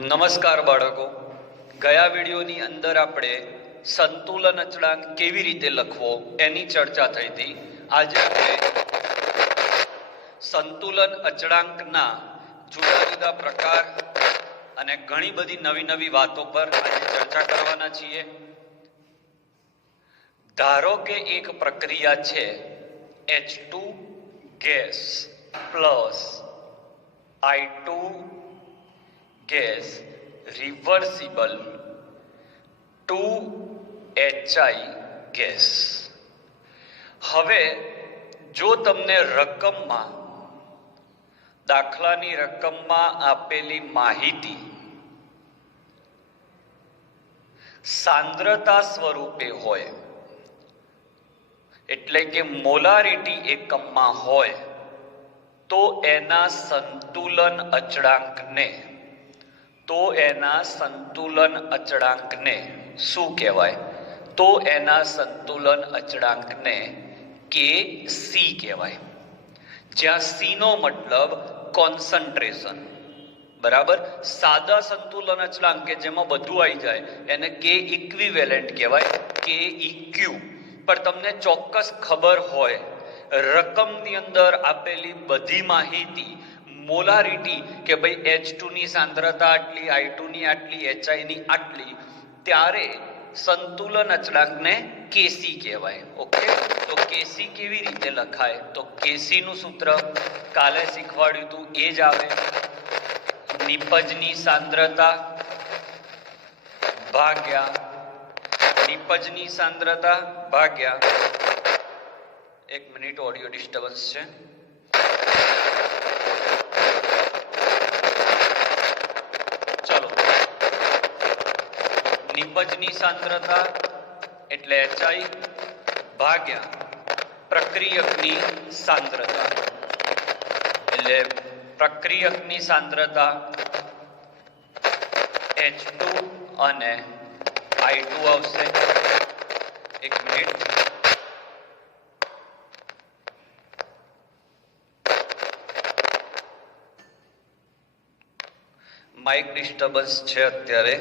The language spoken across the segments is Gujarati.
નમસ્કાર બાળકો, ગયા વિડીયોની અંદર આપણે સંતુલન અચળાંક કેવી રીતે લખવો એની ચર્ચા થઈ હતી. આજે આપણે સંતુલન અચળાંકના જુદા જુદા પ્રકાર અને ઘણી બધી નવી નવી વાતો પર આજે ચર્ચા કરવાના છીએ. ધારો કે એક પ્રક્રિયા છે H2 gas plus I2 gas reversible 2HI gas. હવે જો તમને રકમમાં દાખલાની રકમમાં આપેલી માહિતી સાંદ્રતા સ્વરૂપે હોય, એટલે કે મોલારિટી એકમમાં હોય, તો એના સંતુલન અચળાંકને શું કહેવાય? તો એના સંતુલન અચળાંકને Kc કહેવાય, જ્યાં C નો મતલબ કોન્સન્ટ્રેશન. બરાબર. સાદા સંતુલન અચળાંક કે જેમાં બધું આવી જાય એને K ઇક્વિવેલન્ટ કહેવાય, KEQ. પણ તમને ચોક્કસ ખબર હોય રકમની અંદર આપેલી બધી માહિતી મોલારિટી કે ભાઈ H2 ની સાંદ્રતા આટલી, I2 ની આટલી, HI ની આટલી, ત્યારે સંતુલન અચળાંકને Kc કહેવાય. ઓકે, તો Kc કેવી રીતે લખાય? તો Kc નું સૂત્ર કાલે શીખવાડ્યું હતું એ જ આવે. નિપજની સાંદ્રતા ભાગ્યા એક મિનિટ, ઓડિયો ડિસ્ટર્બન્સ છે. ચાલો, નિપજની સાંદ્રતા એટલે HI ભાગ્યા પ્રક્રિયકની સાંદ્રતા, એટલે પ્રક્રિયકની સાંદ્રતા H2 અને I2 આવશે. એક મિનિટ, માઇક ડિસ્ટર્બન્સ છે અત્યારે.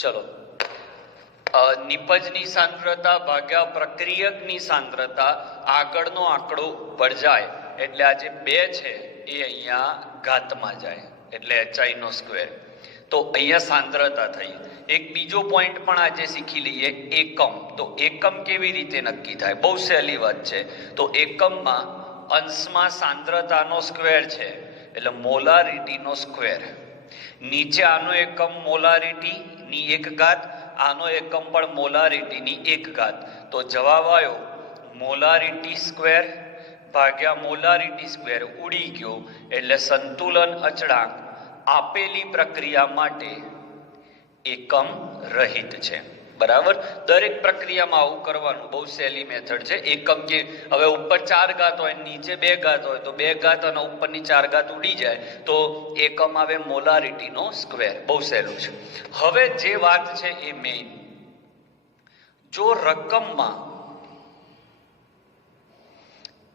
ચલો, નિપજની સાંદ્રતા ભાગ્યા પ્રક્રિયકની સાંદ્રતા, આગળનો આંકડો ઉપર જાય એટલે આ જે 2 છે એ અહીંયા ઘાતમાં જાય એટલે HI નો સ્ક્વેર. તો અહીંયા સાંદ્રતા થઈ. એક બીજો પોઈન્ટ પણ આજે શીખી લઈએ, એકમ. તો એકમ કેવી રીતે નક્કી થાય? બહુ સહેલી વાત છે. તો એકમમાં અંશમાં સાંદ્રતાનો સ્ક્વેર છે એટલે મોલારિટીનો સ્ક્વેર. નીચે આનો એકમ મોલારિટીની 1 ઘાત, આનો એકમ પણ મોલારિટીની 1 ઘાત. તો જવાબ આવ્યો મોલારિટી સ્ક્વેર ભાગ્યા મોલારિટી સ્ક્વેર ઉડી ગયો એટલે સંતુલન અચળાંક આપેલી પ્રક્રિયા માટે એકમ રહિત છે. બરાબર. દરેક પ્રક્રિયામાં આવું કરવાનું, બહુ સહેલી મેથડ છે. એકમ જે હવે ઉપર 4 ઘાત હોય, નીચે 2 ઘાત હોય, તો 2 ઘાત અને ઉપરની 4 ઘાત ઉડી જાય તો એકમ આવે મોલારિટીનો સ્ક્વેર. બહુ સહેલું છે. હવે જે વાત છે એ મેઇન, જો રકમમાં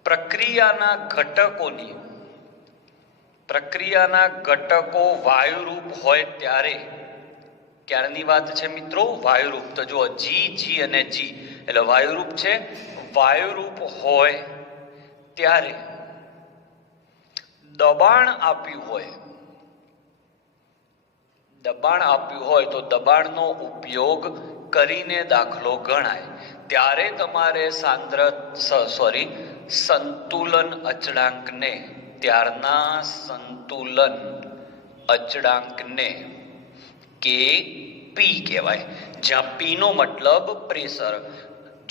પ્રક્રિયાના ઘટકો વાયુરૂપ હોય ત્યારે, ક્યારની વાત છે મિત્રો? વાયુરૂપ. તો જો G અને G એટલે વાયુરૂપ છે. વાયુરૂપ હોય ત્યારે દબાણ આપ્યું હોય તો દબાણનો ઉપયોગ કરીને દાખલો ગણાય. ત્યારે તમારે સંતુલન અચળાંકને, ત્યારના સંતુલન અચળાંકને Kp કહેવાય, જ્યાં P નો મતલબ પ્રેશર.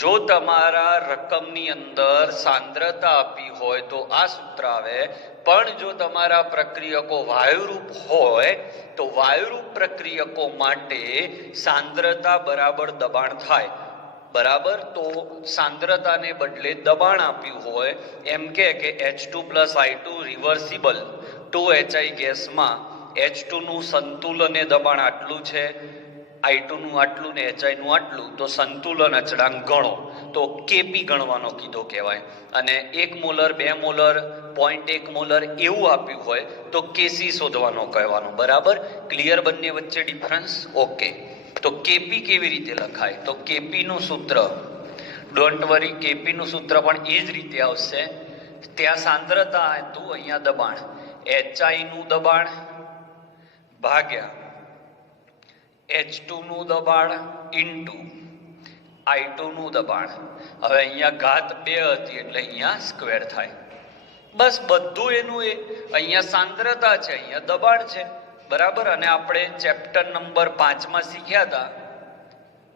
જો તમારા રકમની અંદર સાંદ્રતા આપી હોય તો આ સૂત્ર આવે. પણ જો તમારા પ્રક્રિયકો વાયુરૂપ હોય તો વાયુરૂપ પ્રક્રિયકો માટે સાંદ્રતા બરાબર દબાણ થાય. બરાબર. તો સાંદ્રતાને બદલે દબાણ આપ્યું હોય, એમ કે H2 + I2 reversible 2HI ગેસમાં H2 નું સંતુલન દબાણ આટલું છે, I2 નું આટલું ને HI નું આટલું, તો સંતુલન અચળાંક ગણો તો કેપી ગણવાનો કીધો કહેવાય. અને 1 મોલર 2 મોલર 0.1 મોલર એવું આપ્યું હોય તો કેસી શોધવાનો કહેવાનો. બરાબર? ક્લિયર બંને વચ્ચે ડિફરન્સ? ઓકે. તો કેપી કેવી રીતે લખાય? તો કેપી નું સૂત્ર, ડોન્ટ વરી, કેપી નું સૂત્ર પણ એ જ રીતે આવશે. ત્યાં સાંદ્રતા હતું, અહીંયા દબાણ. HI નું દબાણ ભાગ્યા H2 નું દબાણ ઇન્ટુ I2 નું દબાણ. હવે અહીંયા ઘાત 2 હતી એટલે અહીંયા સ્ક્વેર થાય. બસ બધું એનું એ. અહીંયા સાંદ્રતા છે, અહીંયા દબાણ છે. બરાબર? અને આપણે ચેપ્ટર નંબર 5 માં શીખ્યા હતા,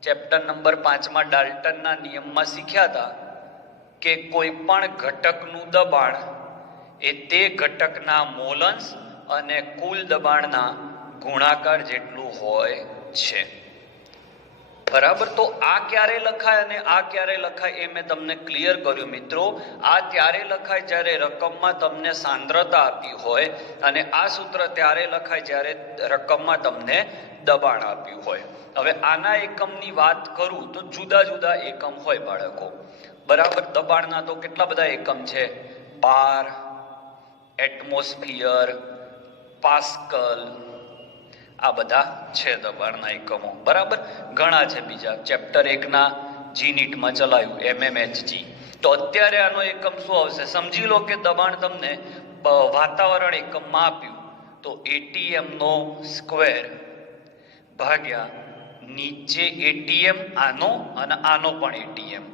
ચેપ્ટર નંબર 5 માં ડાલ્ટનના નિયમમાં શીખ્યા હતા કે કોઈ પણ ઘટકનું દબાણ એ તે ઘટકના મોલંશ અને કુલ દબાણના ગુણાકાર જેટલું હોય છે. બરાબર? તો આ ક્યારે લખાય અને આ ક્યારે લખાય એ મેં તમને ક્લિયર કર્યું મિત્રો. આ ત્યારે લખાય જ્યારે રકમમાં તમને સાંદ્રતા આપી હોય, અને આ સૂત્ર ત્યારે લખાય જ્યારે રકમમાં તમને દબાણ આપ્યું હોય. હવે આના એકમની વાત કરું તો જુદા જુદા એકમ હોય બાળકો. બરાબર? દબાણના તો કેટલા બધા એકમ છે? બાર, એટમોસ્ફિયર, પાસ્કલ, આ બધા છે દબાણના એકમો. બરાબર? ઘણા છે બીજા. ચેપ્ટર 1 ના જીનીટમાં ચલાવ્યું MMHG. તો અત્યારે આનો એકમ શું આવશે? સમજી લો કે દબાણ તમને વાતાવરણ એકમમાં આપ્યું તો ATM નો સ્ક્વેર ભાગ્યા નીચે ATM આનો અને આનો પણ ATM.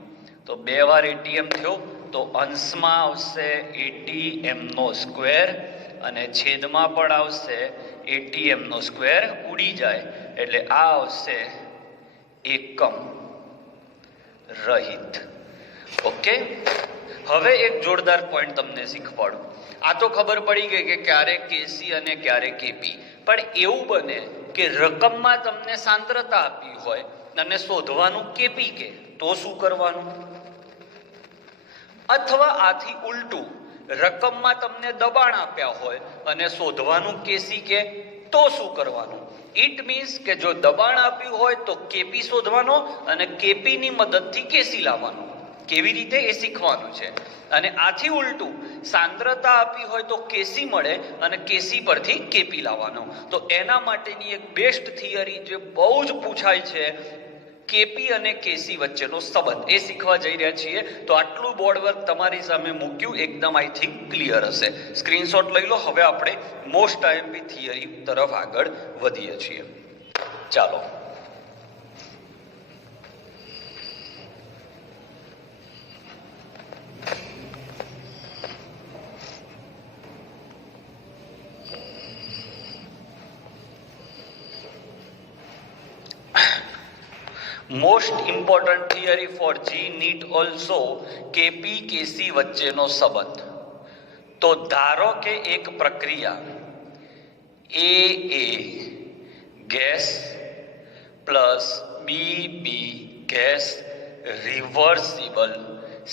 તો 2 વાર ATM થયો તો અંશમાં આવશે ATM નો સ્ક્વેર અને છેદમાં પણ આવશે ATM નો સ્ક્વેર. ઉડી જાય એટલે આ આવશે એકમ રહિત. ઓકે. હવે એક જોરદાર પોઈન્ટ તમને શીખવાડું. આ તો ખબર પડી ગઈ કે ક્યારે કેસી અને ક્યારે કેપી, પણ એવું બને કે રકમમાં તમને સાંદ્રતા આપી હોય અને શોધવાનું કેપી કે, તો શું કરવાનું? અથવા આથી ઉલટું, રકમમાં તમને દબાણ આપ્યા હોય અને શોધવાનું કેસી કે, તો શું કરવાનું? ઇટ મીન્સ કે જો દબાણ આપ્યું હોય તો કેપી શોધવાનો અને કેપી ની મદદથી કેસી લાવવાનો. કેવી રીતે એ શીખવાનું છે. અને આથી ઉલટું, સાંદ્રતા આપી હોય તો કેસી મળે અને કેસી પરથી કેપી લાવવાનો. તો એના માટેની એક બેસ્ટ થિયરી જે બહુ જ પૂછાય છે, કેપી અને કેસી વચ્ચેનો સંબંધ, એ શીખવા જઈ રહ્યા છીએ. તો આટલું બોર્ડ વર્ક તમારી સામે મૂક્યું, એકદમ આઈ થિંક ક્લિયર હશે. સ્ક્રીનશોટ લઈ લો. હવે આપણે મોસ્ટ આઈએમપી થિયરી તરફ આગળ વધીએ છીએ. ચાલો. Most important theory for JEE NEET also, KP KC વચ્ચેનો સંબંધ. તો ધારો કે એક પ્રક્રિયા A gas plus B gas reversible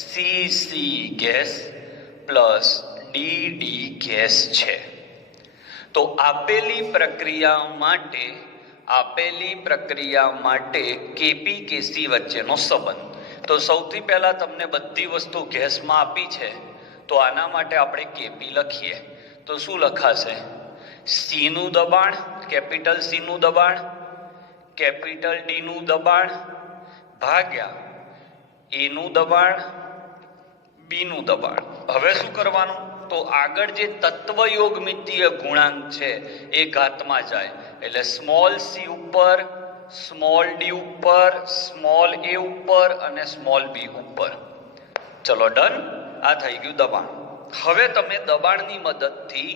C gas plus D gas છે. તો આપેલી પ્રક્રિયા માટે કેપી કેસી વચ્ચેનો સંબંધ. તો સૌથી પહેલા તમને બધી વસ્તુ ગેસમાં આપી છે, તો આના માટે આપણે કેપી લખીએ. તો શું લખાશે? સી નું દબાણ, કેપિટલ સી નું દબાણ, કેપિટલ ડી નું દબાણ ભાગ્યા એ નું દબાણ, બી નું દબાણ. હવે શું કરવાનું? તો આગળ જે તત્વયોગમિતીય ગુણાંક છે એ ઘાતમાં જાય. એટલે સ્મોલ સી ઉપર, સ્મોલ ડી ઉપર, સ્મોલ એ ઉપર અને સ્મોલ બી ઉપર. ચલો ડન. આ થઈ ગયું દબાણ. હવે તમે દબાણની મદદથી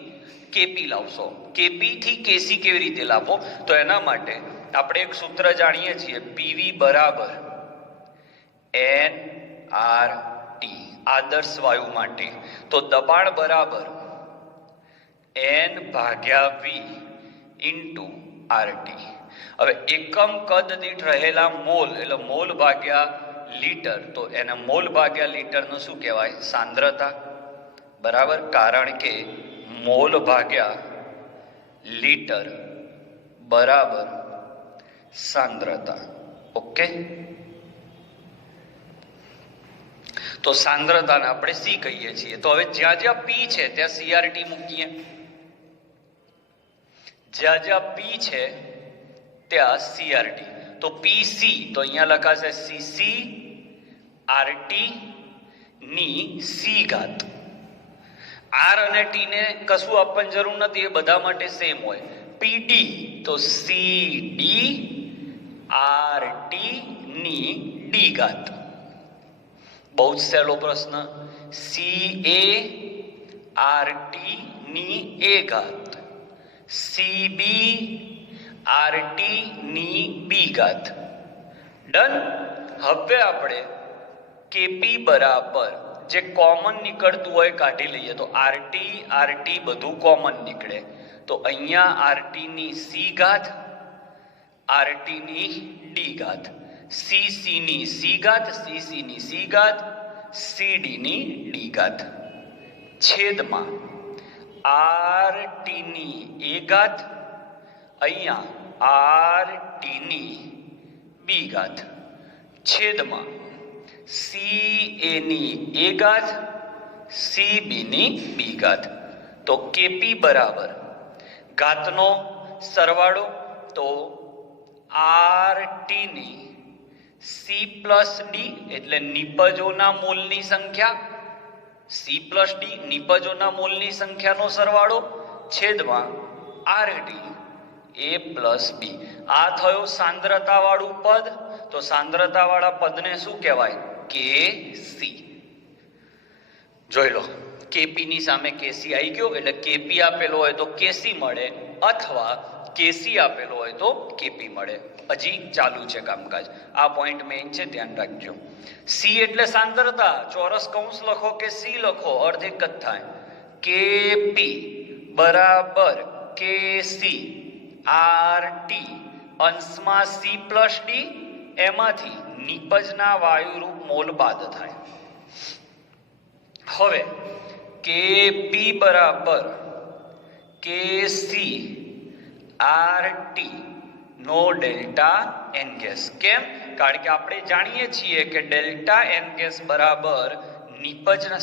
કેપી લાવશો. કેપી થી કેસી કેવી રીતે લાવો? તો એના માટે આપણે એક સૂત્ર જાણીએ છીએ, પીવી બરાબર NRT, આદર્શ વાયુ માટે. તો દબાણ બરાબર N ભાગ્યા V ઇન્ટુ RT. હવે એકમ કદ દીઠ રહેલા મોલ, એટલે મોલ ભાગ્યા લીટર, તો એને મોલ ભાગ્યા લીટરનું શું કહેવાય? સાંદ્રતા. બરાબર? કારણ કે મોલ ભાગ્યા લીટર બરાબર સાંદ્રતા. ઓકે, તો સાંદ્રતાને આપણે સી કહીએ છીએ. તો હવે જ્યાં જ્યાં પી છે ત્યાં સીઆરટી મૂકીએ. જ્યાં જ્યાં પી છે ત્યાં સીઆરટી. તો પીસી તો અહીંયા લખાશે સીસી આરટી ની સી ઘાત. આર અને ટી ને કશું આપવાની જરૂર નથી, એ બધા માટે સેમ હોય. પીડી તો સીડી આરટી ની ડી ઘાત. બહુ જ સહેલો પ્રશ્ન. સી એ આરટી ની એ ઘાત, સી બી આરટી ની બી ઘાત. ડન. હવે આપણે કેપી બરાબર જે કોમન નીકળતું હોય કાઢી લઈએ. તો આરટી આરટી બધું કોમન નીકળે. તો અહીંયા આરટી ની સી ઘાત, આરટી ની ડી ઘાત, સીસી ની સી ઘાત, સીસી ની સી ઘાત, સીડી ની ડી ઘાત, છેદમાં આરટી ની એ ઘાત, અહીંયા આરટી ની બી ઘાત, છેદમાં સી એ ની એ ઘાત, સી બી ની બી ઘાત. તો કેપી બરાબર ઘાતનો સરવાળો, તો આરટી ની સી પ્લસ ડી એટલે નિપજોના મોલની સંખ્યા, સી પ્લસ ડી નિપજોના મોલની સંખ્યાનો સરવાળો, છેદમાં આરટી એ પ્લસ બી. આ થયો સાંદ્રતા વાળું પદ. તો સાંદ્રતા વાળા પદને શું કહેવાય? કેસી. જોઈ લો, કેપી ની સામે કેસી આવી ગયો એટલે કેપી આપેલો હોય તો કેસી મળે, અથવા કેસી આપેલો હોય તો કેપી મળે. હજી ચાલુ છે કામકાજ. આ પોઈન્ટ મેઇન છે, ધ્યાન રાખજો. સી એટલે સાંદ્રતા, ચોરસ કૌંસ લખો કે સી લખો, અર્થ એક જ થાય. કેપી બરાબર કેસી આરટી અંશમાં સી પ્લસ ડી, એમાંથી નિપજના વાયુરૂપ મોલ બાદ થાય. હવે કેપી બરાબર કેસી આરટી નો ડેલ્ટા એન ગેસ. કેમ? કારણ કે આપણે જાણીએ છીએ કે ડેલ્ટા એન ગેસ બરાબર નિપજના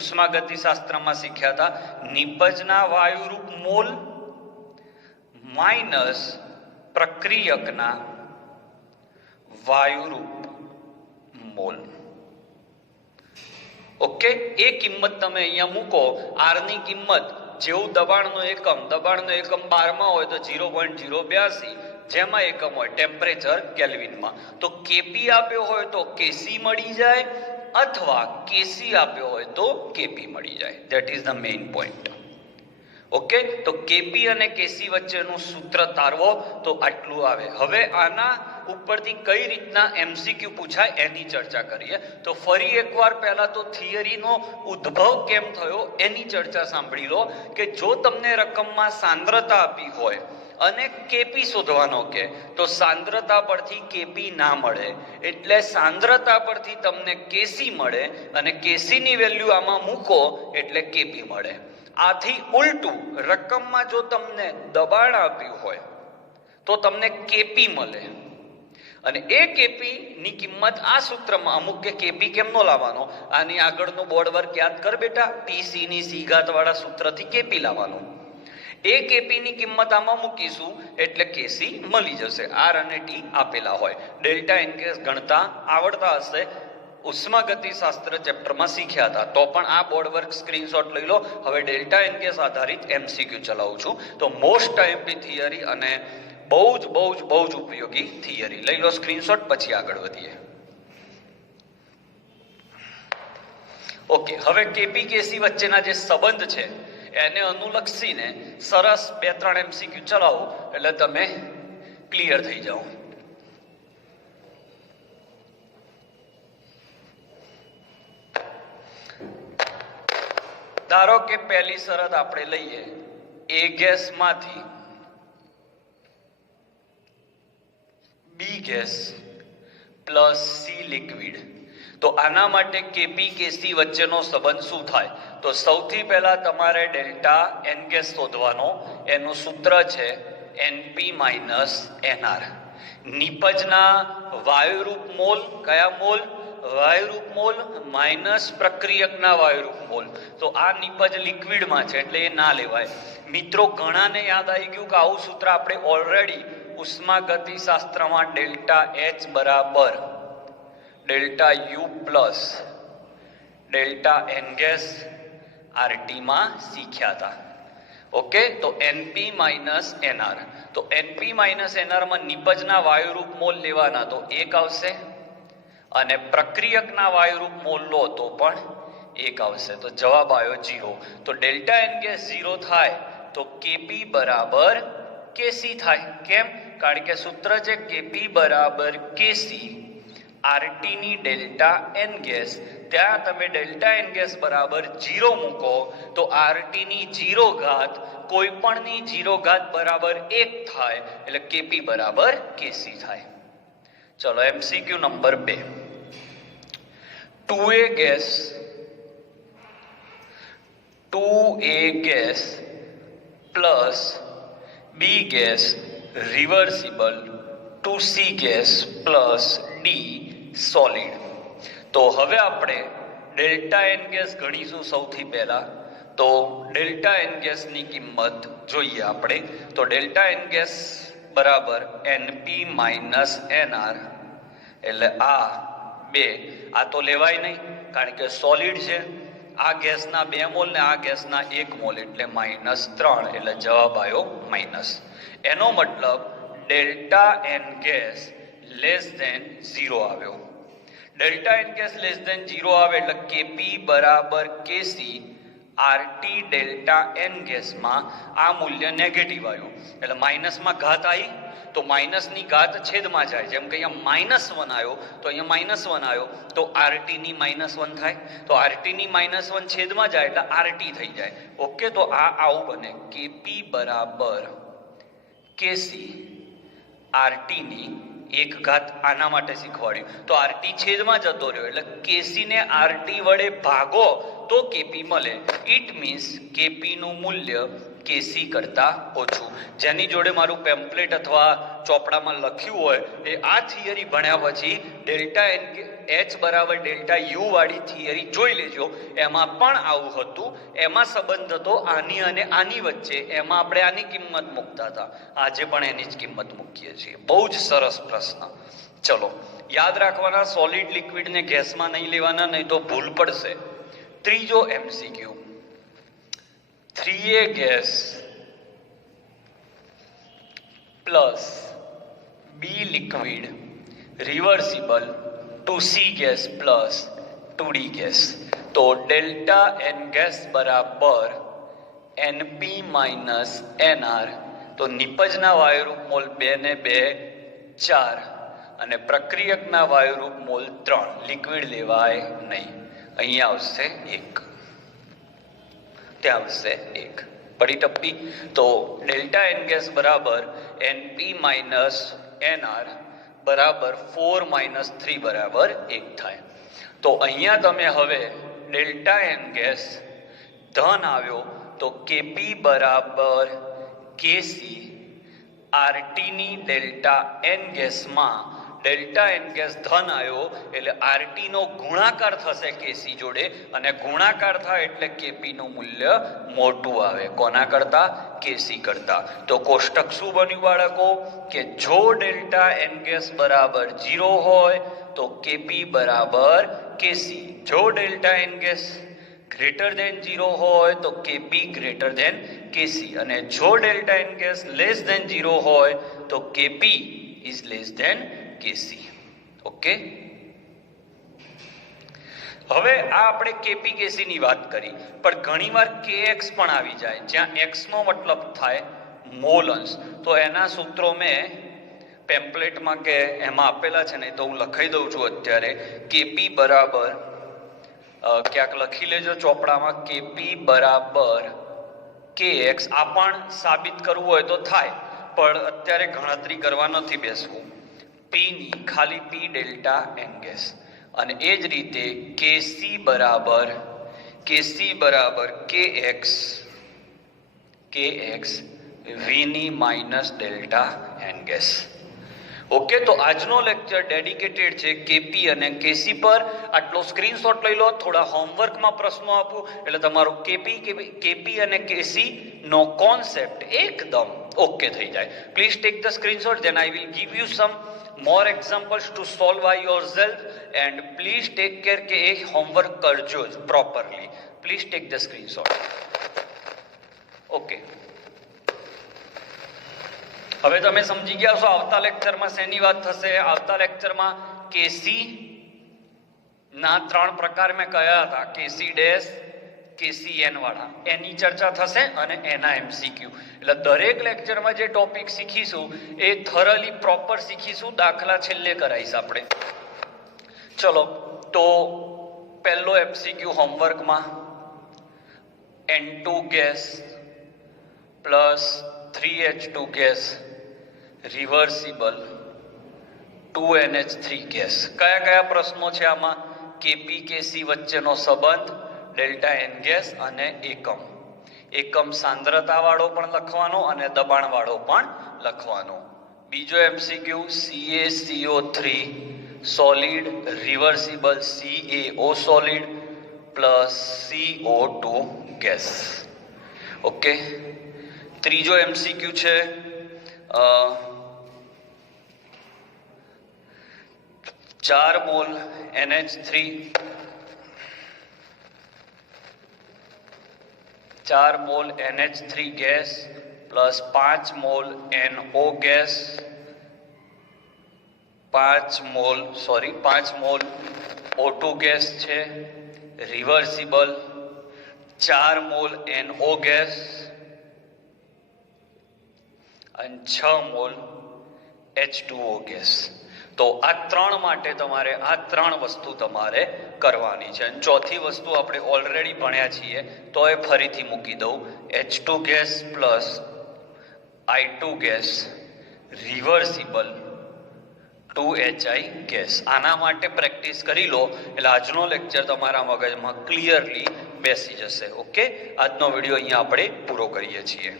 ઉષ્માગતિશાસ્ત્રમાં શીખ્યા હતા, નિપજના વાયુરૂપ મોલ માઇનસ પ્રક્રિયકના વાયુરૂપ મોલ. ઓકે, એ કિંમત તમે અહીંયા મૂકો. આર ની કિંમત જેવું દબાણનો એકમ 12 માં હોય તો 0.082, જેમાં એકમ હોય ટેમ્પરેચર કેલ્વિનમાં. તો કેપી આપ્યો હોય તો કેસી મળી જાય, અથવા કેસી આપ્યો હોય તો કેપી મળી જાય. That is the main point. Okay, તો કેપી અને કેસી વચ્ચેનું સૂત્ર તારવો તો આટલું આવે. હવે આના ઉપરથી કઈ રીતના એમસીક્યુ પૂછાય એની ચર્ચા કરીએ. તો ફરી એકવાર પહેલા તો થિયરીનો ઉદ્ભવ કેમ થયો એની ચર્ચા સાંભળી લો. કે જો તમને રકમમાં સાંદ્રતા આપી હોય અને કેપી શોધવાનો કે, તો સાંદ્રતા પરથી કેપી ના મળે, એટલે સાંદ્રતા પરથી તમને કેસી મળે, અને કેસીની વેલ્યુ આમાં મૂકો એટલે કેપી મળે. આથી ઉલટું, રકમમાં જો તમને દબાણ આપ્યું હોય તો તમને કેપી મળે, અને એ કેપી ની કિંમત આ સૂત્રમાં અમુક કે કેપી કેમ નો લાવવાનો, આની આગળનું બોર્ડ વર્ક યાદ કર બેટા. પીસી ની સી ઘાત વાળા સૂત્રથી કેપી લાવવાનું. એ કેપી ની કિંમત આમાં મૂકીશું એટલે કેસી મળી જશે. આર અને ટી આપેલા હોય. ડેલ્ટા એન ગેસ ગણતા આવડતા હશે, ઉષ્માગતિશાસ્ત્ર ચેપ્ટરમાં શીખ્યા હતા. તો પણ આ બોર્ડ વર્ક સ્ક્રીનશોટ લઈ લો. હવે ડેલ્ટા એન ગેસ આધારિત એમસીક્યુ ચલાવું છું. તો મોસ્ટ આઈએમપી થિયરી અને બહુ જ ઉપયોગી થિયરી. લઈ લો સ્ક્રીનશોટ, પછી આગળ વધીએ. ઓકે, હવે કેપી કેસી વચ્ચેના જે સંબંધ છે એને અનુલક્ષીને સરસ 2-3 એમસીક્યુ ચલાવો એટલે તમે ક્લિયર થઈ જાઓ. ધારો કે પહેલી શરત આપણે લઈએ, એ ગેસમાંથી બી ગેસ પ્લસ સી લિક્વિડ. તો આના માટે કેપી કેસી વચ્ચેનો સંબંધ શું થાય? તો સૌથી પહેલા તમારે ડેલ્ટા એન ગેસ શોધવાનો. એનું સૂત્ર છે એનપી માઇનસ એનઆર. નિપજના વાયુરૂપ મોલ, કયા મોલ? વાયુરૂપ મોલ માઇનસ પ્રક્રિયકના વાયુરૂપ મોલ. તો આ નિપજ લિક્વિડમાં છે એટલે એ ના લેવાય. મિત્રો ઘણાને યાદ આવી ગયું કે આવું સૂત્ર આપણે ઓલરેડી ઉષ્માગતિશાસ્ત્રમાં ડેલ્ટા એચ બરાબર delta U plus delta N gas RT માં શીખ્યા હતા. ઓકે, તો એનપી માઇનસ એનઆર. તો એનપી માઇનસ એનઆર માં નિપજના વાયુરૂપ મોલ લેવાના તો 1 આવશે અને પ્રક્રિયકના વાયુરૂપ મોલ લો તો પણ 1 આવશે. તો જવાબ આવ્યો 0. તો ડેલ્ટા એન ગેસ 0 થાય તો કેપી બરાબર કેસી થાય. કેમ? કારણ કે સૂત્ર છે કેપી બરાબર કેસી આરટી ની ડેલ્ટા એન ગેસ. ત્યાં તમે ડેલ્ટા એન ગેસ બરાબર 0 મૂકો તો આરટી ની 0 ઘાત કોઈ પણ ની 0 ઘાત બરાબર 1 થાય એટલે કેપી બરાબર કેસી થાય. ચલો MCQ number 2. 2a gas plus B gas reversible 2c gas plus D solid. તો હવે આપણે ડેલ્ટા એન ગેસ ગણીશું સૌથી પહેલા. તો ડેલ્ટા એન ગેસની કિંમત જોઈએ આપણે. તો ડેલ્ટા એન ગેસ બરાબર એનપી માઇનસ એનઆર એટલે આ 2. આ તો લેવાય નહીં કારણ કે સોલિડ છે. આ ગેસના 2 મોલ ને આ ગેસના 1 મોલ એટલે -3 એટલે જવાબ આવ્યો માઇનસ. એનો મતલબ delta N gas less than 0 આવ્યો. Delta N gas less than 0 આવે એટલે કેપી બરાબર કેસી આરટી ડેલ્ટા એન ગેસમાં આ મૂલ્ય નેગેટિવ આવ્યું એટલે માઇનસમાં ઘાત આવી તો માઇનસની ઘાત છેદમાં જાય. જેમ કે અહીંયા -1 આવ્યો તો અહીંયા -1 આવ્યો તો આરટી ની -1 થાય. તો આરટી ની -1 છેદમાં જાય એટલે આરટી થઈ જાય. ઓકે, તો આ આવું બને કેપી બરાબર કેસી આરટી ની 1 ઘાત. આના માટે શીખવાડ્યું. તો આરટી છેદમાં જતો રહ્યો એટલે કેસી ને આરટી વડે ભાગો તો કેપી મળે. ઇટ મીન્સ કેપી નું મૂલ્ય કેસી કરતા ઓછું. જેની જોડે મારું પેમ્પલેટ અથવા ચોપડામાં લખ્યું હોય એ આ થિયરી ભણ્યા પછી ડેલ્ટા એચ બરાબર ડેલ્ટા યુ વાળી થિયરી જોઈ લેજો. એમાં પણ આવું હતું. એમાં સંબંધ હતો આની અને આની વચ્ચે. એમાં આપણે આની કિંમત મૂકતા હતા. આજે પણ એની જ કિંમત મૂકીએ છીએ. બહુ જ સરસ પ્રશ્ન. ચલો યાદ રાખવાના, સોલિડ લિક્વિડ ને ગેસમાં નહીં લેવાના, નહીં તો ભૂલ પડશે. ત્રીજો MCQ. 3a gas plus B liquid reversible 2c gas plus 2d gas. તો ડેલ્ટા એન ગેસ બરાબર એનપી માઇનસ એનઆર. તો નિપજના વાયુરૂપ મોલ 2 ને 2 4 અને પ્રક્રિયકના વાયુરૂપ મોલ 3. લિક્વિડ લેવાય નહીં. અહીંયા આવશે 1, ત્યાં આવશે 1. પડી ટપ્પી. તો ડેલ્ટા એન ગેસ બરાબર એનપી માઇનસ એનઆર બરાબર 4 - 3 બરાબર 1 થાય. તો અહીંયા તમે હવે ડેલ્ટા એન ગેસ ધન આવ્યો તો કેપી બરાબર કેસી આરટી ની ડેલ્ટા એન ગેસમાં ડેલ્ટા એન ગેસ ધન આવ્યો એટલે આરટી નો ગુણાકાર થશે કેસી જોડે અને ગુણાકાર થાય એટલે કેપી નું મૂલ્ય મોટું આવે. કોના કરતા? કેસી કરતા. તો કોષ્ટક શું બન્યું બાળકો કે જો ડેલ્ટા એન ગેસ બરાબર 0 હોય તો કેપી બરાબર કેસી. જો delta N gas greater than 0 હોય તો કેપી ગ્રેટર ધેન કેસી. અને જો delta N gas less than 0 હોય તો Kp is less than Kc. Okay, હવે આ આપણે કેપી કેસી ની વાત કરી, પણ ઘણીવાર કેએક્સ પણ આવી જાય જ્યાં એક્સ નો મતલબ થાય મોલ અંશ. તો એના સૂત્રો મેં પેમ્પલેટમાં કે એમાં આપેલા છે ને, તો હું લખાઈ દઉં છું અત્યારે. કેપી બરાબર ક્યાંક લખી લેજો ચોપડામાં, કેપી બરાબર કેએક્સ. આ પણ સાબિત કરવું હોય તો થાય, પણ અત્યારે ગણતરી કરવા નથી બેસવું. પી ની ખાલી પી ડેલ્ટા એન ગેસ. અને એ જ રીતે કેસી બરાબર કેએક્સ વી ની minus delta N gas. Okay, તો આજનો લેક્ચર ડેડિકેટેડ છે કેપી અને કેસી પર. આટલો સ્ક્રીનશોટ લઈ લો. થોડા હોમવર્કમાં પ્રશ્નો આપું એટલે તમારું કેપી અને કેસી નો કોન્સેપ્ટ એકદમ ઓકે થઈ જાય. Please take the screenshot, than I will give you some more examples to solve by yourself, and please take care કે એ homework કરજો જ properly. Please take the screenshot. Okay, હવે તમે સમજી ગયા છો આવતા લેક્ચરમાં શેની વાત થશે. આવતા લેક્ચરમાં કેસી ના 3 પ્રકાર મેં કયા હતા, કેસી ડેશ, કેસીએન વાળા, એની ચર્ચા થશે અને એના એમસીક્યુ. એટલે દરેક લેક્ચરમાં જે ટોપિક શીખીશું એ થરલી પ્રોપર શીખીશું. દાખલા છેલ્લે કરાવીશ આપણે. ચલો, તો પહેલો એમસીક્યુ હોમવર્કમાં N2 gas plus 3H2 gas reversible 2NH3 gas. કયા કયા પ્રશ્નો છે આમાં? કેપી કેસી વચ્ચેનો સંબંધ, ડેલ્ટા એન ગેસ અને એકમ સાંદ્રતા વાળો પણ લખવાનો અને દબાણ વાળો પણ લખવાનો. બીજો MCQ CaCO3 solid reversible CaO solid plus CO2 gas. Okay, ત્રીજો એમસીક્યુ છે 4 mall NH3 4 mall NH3 gas plus 5 mall NO gas, 5 mall O2 gas છે રિવર્સિબલ, 4 મોલ NO ગેસ અને 6 મોલ H2O ગેસ. તો આ 3 માટે તમારે આ 3 વસ્તુ તમારે કરવાની છે. અને ચોથી વસ્તુ આપણે ઓલરેડી ભણ્યા છીએ તો એ ફરીથી મૂકી દઉં. H2 gas plus I2 gas reversible 2HI gas. આના માટે પ્રેક્ટિસ કરી લો એટલે આજનો લેક્ચર તમારા મગજમાં ક્લિયરલી બેસી જશે. ઓકે, આજનો વિડીયો અહીંયા આપણે પૂરો કરીએ છીએ.